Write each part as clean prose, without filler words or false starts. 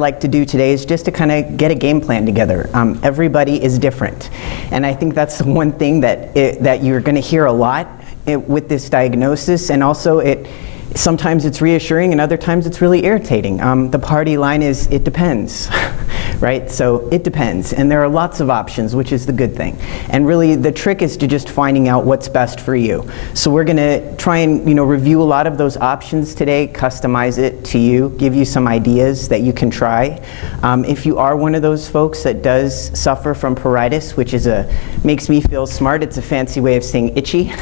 like to do today is just to kind of get a game plan together. Everybody is different, and I think that's one thing that you're going to hear a lot with this diagnosis, and also sometimes it's reassuring and other times it's really irritating. The party line is, it depends, right? So it depends, and there are lots of options, which is the good thing. And really the trick is to just finding out what's best for you. So we're gonna try and review a lot of those options today, customize it to you, give you some ideas that you can try. If you are one of those folks that does suffer from pruritus, which makes me feel smart, it's a fancy way of saying itchy.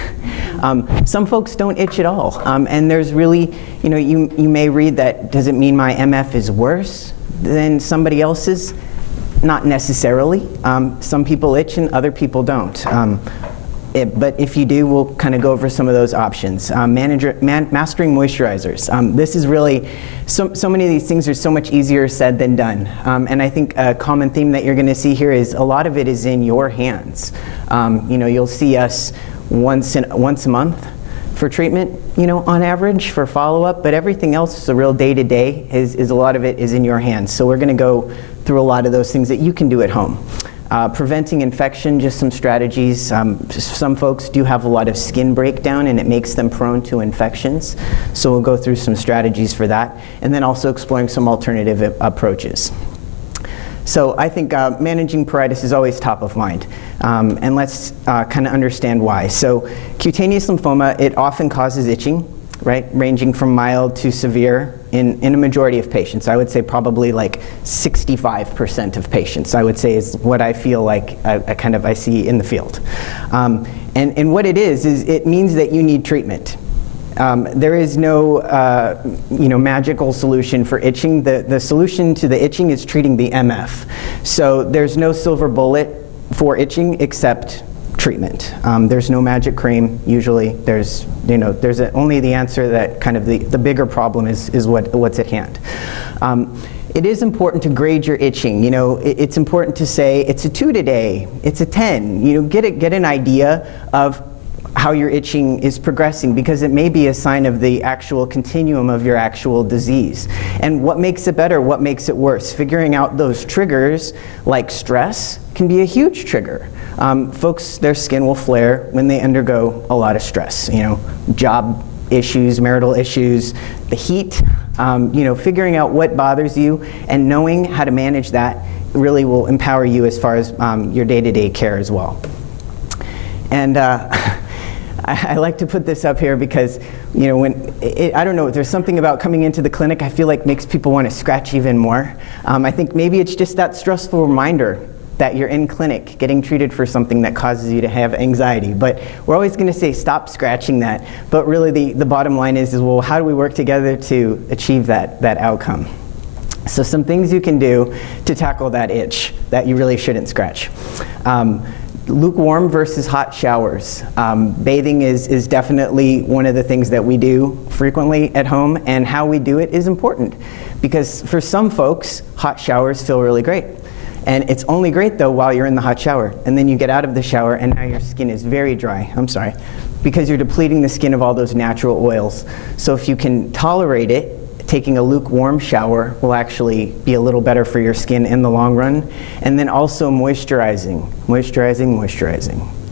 Some folks don't itch at all, and there's really, you may read that, does it mean my MF is worse than somebody else's? Not necessarily. Some people itch and other people don't. But if you do, we'll kind of go over some of those options. Mastering moisturizers. This is really, so many of these things are so much easier said than done. And I think a common theme that you're going to see here is a lot of it is in your hands. You'll see us once a month for treatment, on average for follow-up, but everything else is a real day-to-day, is a lot of it is in your hands. So we're going to go through a lot of those things that you can do at home. Preventing infection, just some strategies. Some folks do have a lot of skin breakdown and it makes them prone to infections. So we'll go through some strategies for that, and then also exploring some alternative approaches. So I think managing pruritus is always top of mind, and let's kind of understand why. So cutaneous lymphoma, it often causes itching, right, ranging from mild to severe in a majority of patients. I would say probably like 65% of patients, I would say, is what I feel like I see in the field. And what it is it means that you need treatment. There is no magical solution for itching. The solution to the itching is treating the MF. So there's no silver bullet for itching except treatment. There's no magic cream usually. There's only the answer that kind of the bigger problem is what's at hand. It is important to grade your itching. It's important to say it's a 2 today, it's a 10. Get an idea of how your itching is progressing, because it may be a sign of the actual continuum of your actual disease. And what makes it better, what makes it worse? Figuring out those triggers, like stress, can be a huge trigger. Folks, their skin will flare when they undergo a lot of stress. Job issues, marital issues, the heat, figuring out what bothers you and knowing how to manage that really will empower you as far as your day-to-day care as well. And I like to put this up here because, I don't know, there's something about coming into the clinic I feel like makes people want to scratch even more. I think maybe it's just that stressful reminder that you're in clinic getting treated for something that causes you to have anxiety. But we're always going to say stop scratching that. But really the bottom line is well, how do we work together to achieve that outcome? So some things you can do to tackle that itch that you really shouldn't scratch. Lukewarm versus hot showers. Bathing is definitely one of the things that we do frequently at home, and how we do it is important, because for some folks, hot showers feel really great. And it's only great though while you're in the hot shower, and then you get out of the shower and now your skin is very dry, because you're depleting the skin of all those natural oils. So if you can tolerate it, taking a lukewarm shower will actually be a little better for your skin in the long run. And then also moisturizing,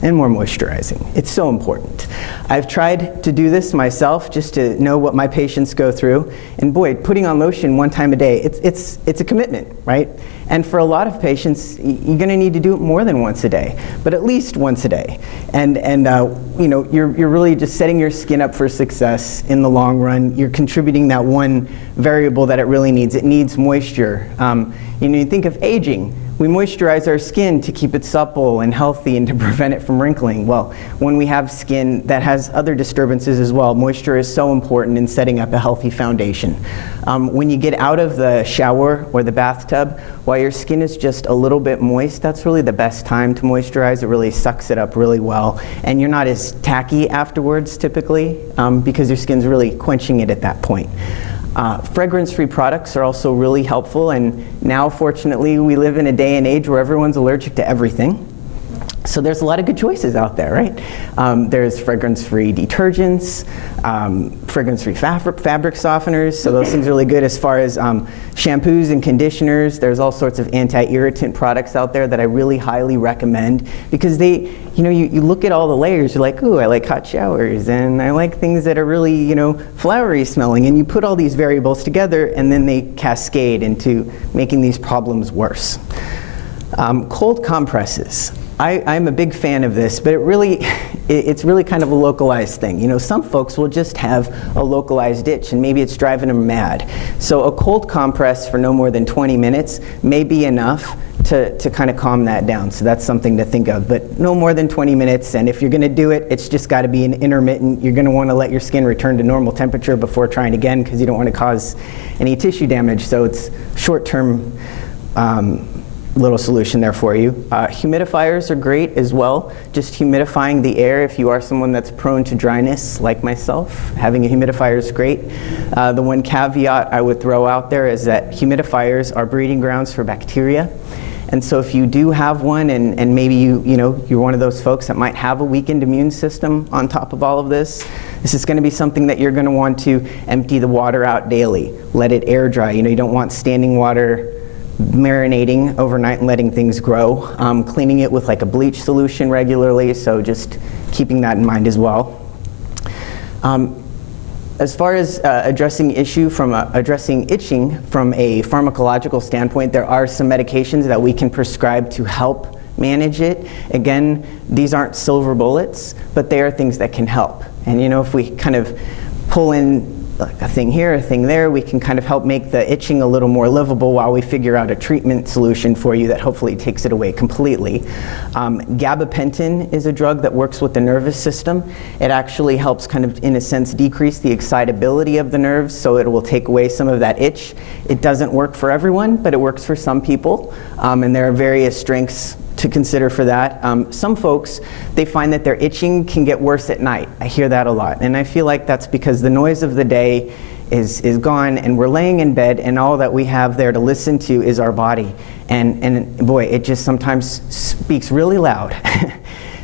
and more moisturizing. It's so important. I've tried to do this myself just to know what my patients go through. And boy, putting on lotion 1 time a day, it's a commitment, right? And for a lot of patients, you're going to need to do it more than once a day, but at least once a day. And you're really just setting your skin up for success in the long run. You're contributing that one variable that it really needs. It needs moisture. You think of aging. We moisturize our skin to keep it supple and healthy and to prevent it from wrinkling. Well, when we have skin that has other disturbances as well, moisture is so important in setting up a healthy foundation. When you get out of the shower or the bathtub, while your skin is just a little bit moist, that's really the best time to moisturize. It really sucks it up really well. And you're not as tacky afterwards typically, because your skin's really quenching it at that point. Fragrance-free products are also really helpful, and now fortunately we live in a day and age where everyone's allergic to everything. So there's a lot of good choices out there, right? There's fragrance-free detergents, fragrance-free fabric softeners, so those things are really good. As far as shampoos and conditioners, there's all sorts of anti-irritant products out there that I really highly recommend, because they, you look at all the layers, you're like, ooh, I like hot showers, and I like things that are really, flowery smelling, and you put all these variables together, and then they cascade into making these problems worse. Cold compresses. I'm a big fan of this, but it's really kind of a localized thing. Some folks will just have a localized itch, and maybe it's driving them mad. So a cold compress for no more than 20 minutes may be enough to kind of calm that down. So that's something to think of, but no more than 20 minutes. And if you're going to do it, it's just got to be an intermittent. You're going to want to let your skin return to normal temperature before trying again, because you don't want to cause any tissue damage. So it's short-term little solution there for you. Humidifiers are great as well. Just humidifying the air if you are someone that's prone to dryness like myself. Having a humidifier is great. The one caveat I would throw out there is that humidifiers are breeding grounds for bacteria. And so if you do have one, and maybe you're one of those folks that might have a weakened immune system on top of all of this, this is going to be something that you're going to want to empty the water out daily. Let it air dry. You don't want standing water marinating overnight and letting things grow. Cleaning it with like a bleach solution regularly, so just keeping that in mind as well. As far as addressing itching from a pharmacological standpoint, there are some medications that we can prescribe to help manage it. Again, these aren't silver bullets, but they are things that can help. And if we kind of pull in a thing here, a thing there, we can kind of help make the itching a little more livable while we figure out a treatment solution for you that hopefully takes it away completely. Gabapentin is a drug that works with the nervous system. It actually helps kind of, in a sense, decrease the excitability of the nerves, so it will take away some of that itch. It doesn't work for everyone, but it works for some people, and there are various strengths to consider for that. Some folks, they find that their itching can get worse at night. I hear that a lot, and I feel like that's because the noise of the day is gone, and we're laying in bed, and all that we have there to listen to is our body. And boy, it just sometimes speaks really loud.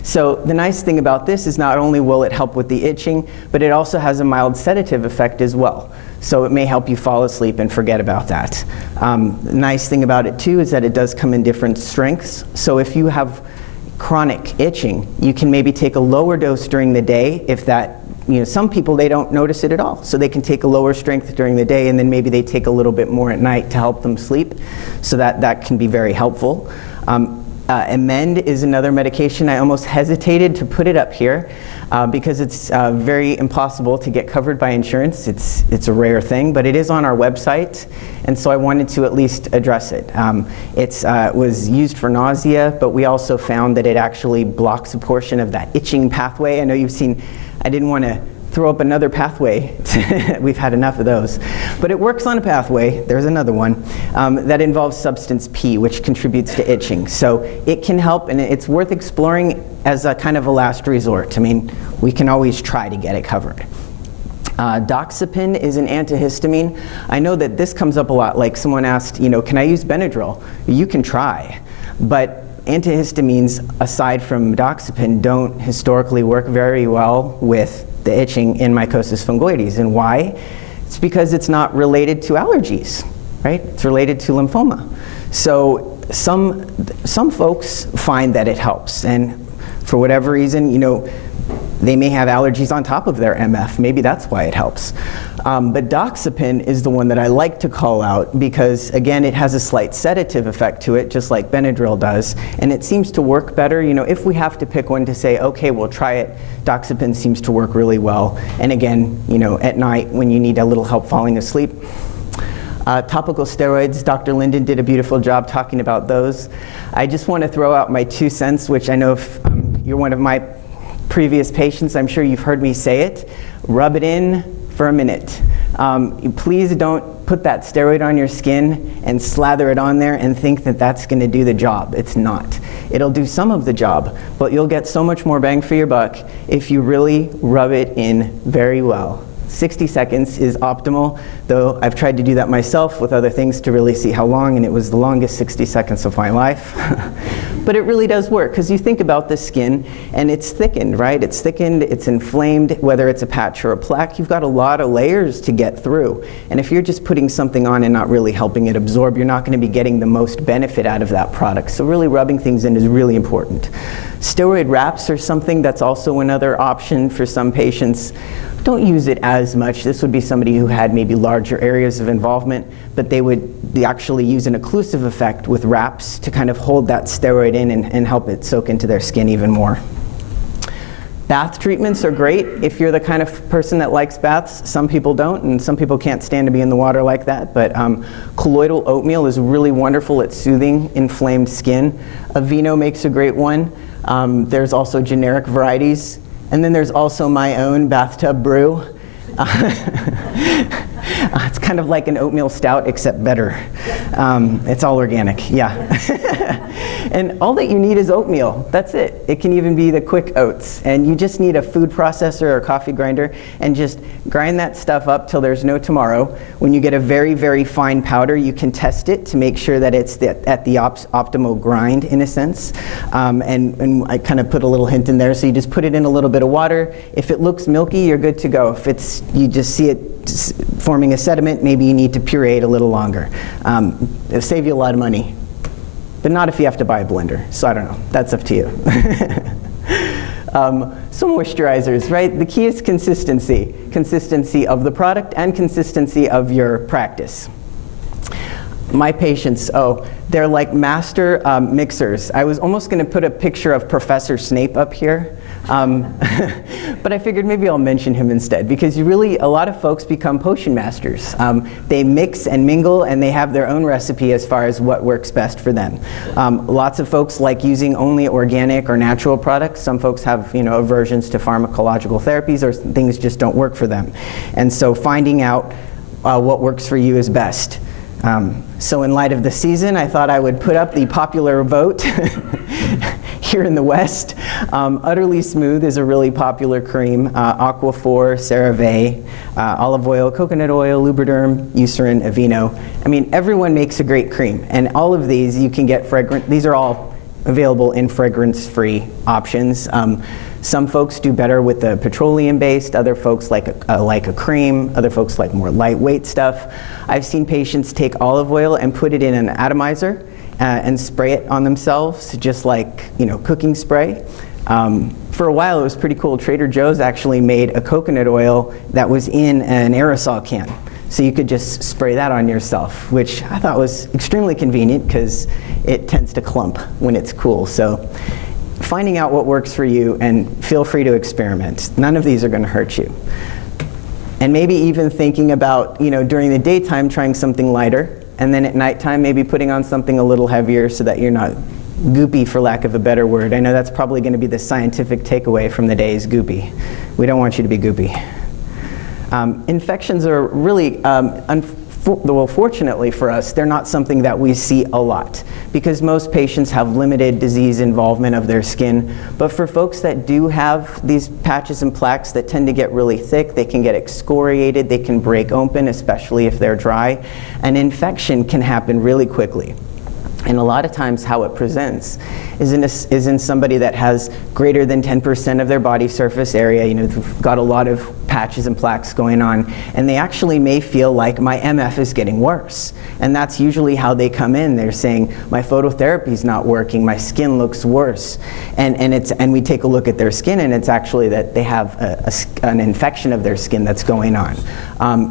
So the nice thing about this is not only will it help with the itching, but it also has a mild sedative effect as well. So it may help you fall asleep and forget about that. The nice thing about it too is that it does come in different strengths. So if you have chronic itching, you can maybe take a lower dose during the day. If that, some people, they don't notice it at all. So they can take a lower strength during the day, and then maybe they take a little bit more at night to help them sleep. So that can be very helpful. Amend is another medication. I almost hesitated to put it up here because it's very impossible to get covered by insurance. It's a rare thing, but it is on our website, and so I wanted to at least address it. It was used for nausea, but we also found that it actually blocks a portion of that itching pathway. I know you've seen, I didn't want to throw up another pathway. We've had enough of those. But it works on a pathway, there's another one, that involves substance P, which contributes to itching. So it can help, and it's worth exploring as a kind of a last resort. I mean, we can always try to get it covered. Doxepin is an antihistamine. I know that this comes up a lot, like someone asked, can I use Benadryl? You can try, but antihistamines, aside from doxepin, don't historically work very well with the itching in mycosis fungoides. And why? It's because it's not related to allergies, right? It's related to lymphoma. So some folks find that it helps, and for whatever reason, they may have allergies on top of their MF. Maybe that's why it helps. But doxepin is the one that I like to call out because, again, it has a slight sedative effect to it, just like Benadryl does, and it seems to work better. If we have to pick one to say, okay, we'll try it, doxepin seems to work really well. And again, at night when you need a little help falling asleep. Topical steroids, Dr. Linden did a beautiful job talking about those. I just want to throw out my 2 cents, which I know if you're one of my previous patients, I'm sure you've heard me say it. Rub it in for a minute. Please don't put that steroid on your skin and slather it on there and think that that's going to do the job. It's not. It'll do some of the job, but you'll get so much more bang for your buck if you really rub it in very well. 60 seconds is optimal, though I've tried to do that myself with other things to really see how long, and it was the longest 60 seconds of my life. But it really does work, because you think about the skin, and it's thickened, right? It's thickened, it's inflamed, whether it's a patch or a plaque, you've got a lot of layers to get through. And if you're just putting something on and not really helping it absorb, you're not going to be getting the most benefit out of that product. So really rubbing things in is really important. Steroid wraps are something that's also another option for some patients. Don't use it as much. This would be somebody who had maybe larger areas of involvement, but they actually use an occlusive effect with wraps to kind of hold that steroid in and help it soak into their skin even more. Bath treatments are great if you're the kind of person that likes baths. Some people don't, and some people can't stand to be in the water like that, but colloidal oatmeal is really wonderful at soothing inflamed skin. Aveeno makes a great one. There's also generic varieties. And then there's also my own bathtub brew. It's kind of like an oatmeal stout, except better. It's all organic, yeah. And all that you need is oatmeal. That's it. It can even be the quick oats. And you just need a food processor or coffee grinder and just grind that stuff up till there's no tomorrow. When you get a very, very fine powder, you can test it to make sure that it's at the optimal grind, in a sense. And I kind of put a little hint in there. So you just put it in a little bit of water. If it looks milky, you're good to go. If you just see it forming a sediment, maybe you need to puree it a little longer. It'll save you a lot of money, but not if you have to buy a blender. So I don't know, that's up to you. So moisturizers, right? The key is consistency. Consistency of the product and consistency of your practice. My patients, they're like master mixers. I was almost going to put a picture of Professor Snape up here, but I figured maybe I'll mention him instead, because a lot of folks become potion masters. They mix and mingle, and they have their own recipe as far as what works best for them. Lots of folks like using only organic or natural products. Some folks have aversions to pharmacological therapies, or things just don't work for them. And so finding out what works for you is best. So in light of the season, I thought I would put up the popular vote here in the West. Utterly Smooth is a really popular cream. Aquaphor, CeraVe, olive oil, coconut oil, Lubriderm, Eucerin, Aveeno. I mean, everyone makes a great cream. And all of these you can get fragrant. These are all available in fragrance-free options. Some folks do better with the petroleum-based, other folks like a cream, other folks like more lightweight stuff. I've seen patients take olive oil and put it in an atomizer and spray it on themselves, just like cooking spray. For a while it was pretty cool. Trader Joe's actually made a coconut oil that was in an aerosol can. So you could just spray that on yourself, which I thought was extremely convenient because it tends to clump when it's cool. So finding out what works for you, and feel free to experiment. None of these are going to hurt you. And maybe even thinking about, during the daytime trying something lighter, and then at nighttime maybe putting on something a little heavier so that you're not goopy, for lack of a better word. I know that's probably going to be the scientific takeaway from the day is goopy. We don't want you to be goopy. Infections are really, fortunately for us, they're not something that we see a lot, because most patients have limited disease involvement of their skin. But for folks that do have these patches and plaques that tend to get really thick, they can get excoriated, they can break open, especially if they're dry. An infection can happen really quickly. And a lot of times how it presents is in somebody that has greater than 10% of their body surface area, they've got a lot of patches and plaques going on, and they actually may feel like my MF is getting worse. And that's usually how they come in. They're saying, my phototherapy is not working, my skin looks worse. And we take a look at their skin, and it's actually that they have an infection of their skin that's going on.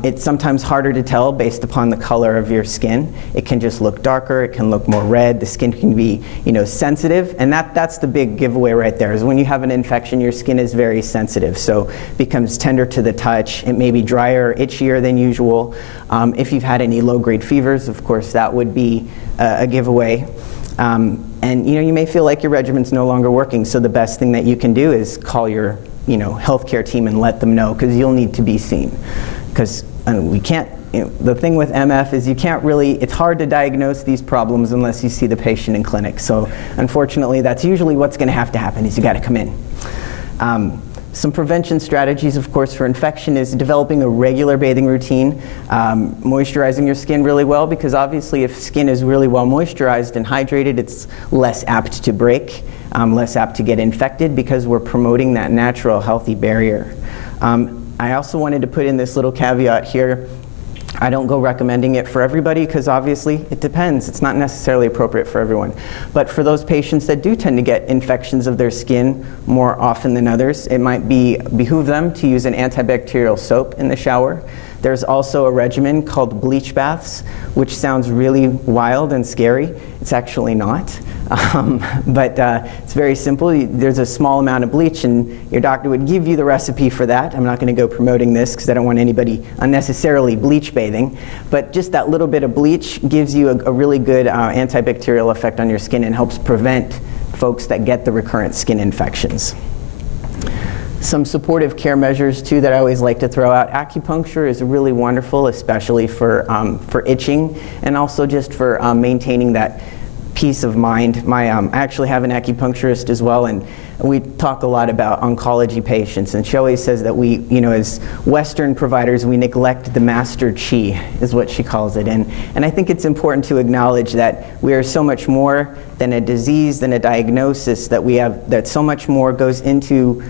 It's sometimes harder to tell based upon the color of your skin. It can just look darker, it can look more red, the skin can be sensitive, and that's the big giveaway right there, is when you have an infection, your skin is very sensitive, so it becomes tender to the touch. It may be drier, itchier than usual. If you've had any low-grade fevers, of course, that would be a giveaway. And you may feel like your regimen's no longer working, so the best thing that you can do is call your healthcare team and let them know, because you'll need to be seen. Because we can't, the thing with MF is it's hard to diagnose these problems unless you see the patient in clinic. So unfortunately, that's usually what's going to happen is you got to come in. Some prevention strategies, of course, for infection is developing a regular bathing routine, moisturizing your skin really well, because obviously if skin is really well moisturized and hydrated, it's less apt to break, less apt to get infected, because we're promoting that natural healthy barrier. I also wanted to put in this little caveat here. I don't go recommending it for everybody, because obviously it depends. It's not necessarily appropriate for everyone. But for those patients that do tend to get infections of their skin more often than others, it might behoove them to use an antibacterial soap in the shower. There's also a regimen called bleach baths, which sounds really wild and scary. It's actually not. But it's very simple. There's a small amount of bleach, and your doctor would give you the recipe for that. I'm not going to go promoting this because I don't want anybody unnecessarily bleach bathing. But just that little bit of bleach gives you a really good antibacterial effect on your skin and helps prevent folks that get the recurrent skin infections. Some supportive care measures too that I always like to throw out. Acupuncture is really wonderful, especially for itching, and also just for maintaining that peace of mind. I actually have an acupuncturist as well, and we talk a lot about oncology patients, and she always says that we, as Western providers, we neglect the master chi, is what she calls it. And I think it's important to acknowledge that we are so much more than a disease, than a diagnosis, that so much more goes into,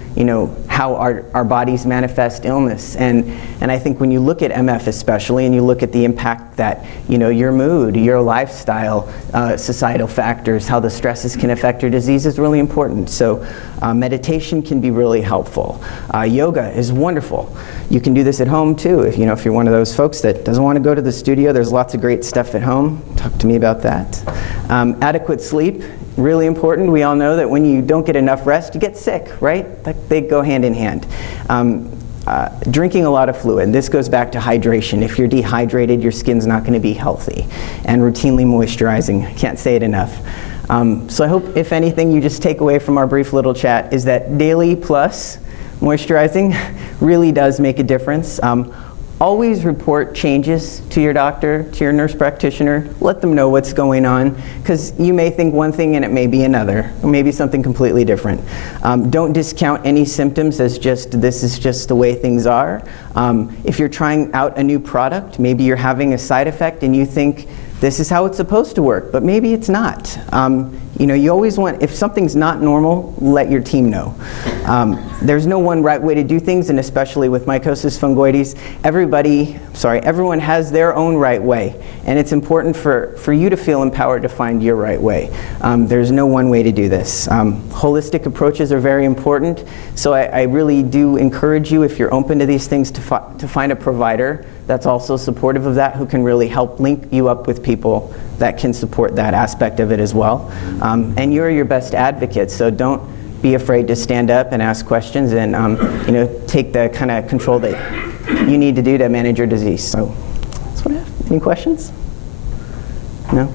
how our bodies manifest illness. And I think when you look at MF especially, and you look at the impact that, your mood, your lifestyle, societal factors, how the stresses can affect your disease is really important. So meditation can be really helpful. Yoga is wonderful. You can do this at home too. If you're one of those folks that doesn't want to go to the studio, there's lots of great stuff at home. Talk to me about that. Adequate sleep, really important. We all know that when you don't get enough rest, you get sick, right? They go hand in hand. Drinking a lot of fluid. This goes back to hydration. If you're dehydrated, your skin's not going to be healthy. And routinely moisturizing. I can't say it enough. So I hope, if anything, you just take away from our brief little chat is that daily plus moisturizing really does make a difference. Always report changes to your doctor, to your nurse practitioner. Let them know what's going on, because you may think one thing and it may be another, or maybe something completely different. Don't discount any symptoms as this is just the way things are. If you're trying out a new product, maybe you're having a side effect and you think this is how it's supposed to work, but maybe it's not. You always want, if something's not normal, let your team know. There's no one right way to do things, and especially with mycosis fungoides, everyone has their own right way, and it's important for you to feel empowered to find your right way. There's no one way to do this. Holistic approaches are very important, so I really do encourage you, if you're open to these things, to find a provider that's also supportive of that, who can really help link you up with people that can support that aspect of it as well. And you're your best advocate, so don't be afraid to stand up and ask questions and take the kind of control that you need to do to manage your disease. So that's what I have. Any questions? No?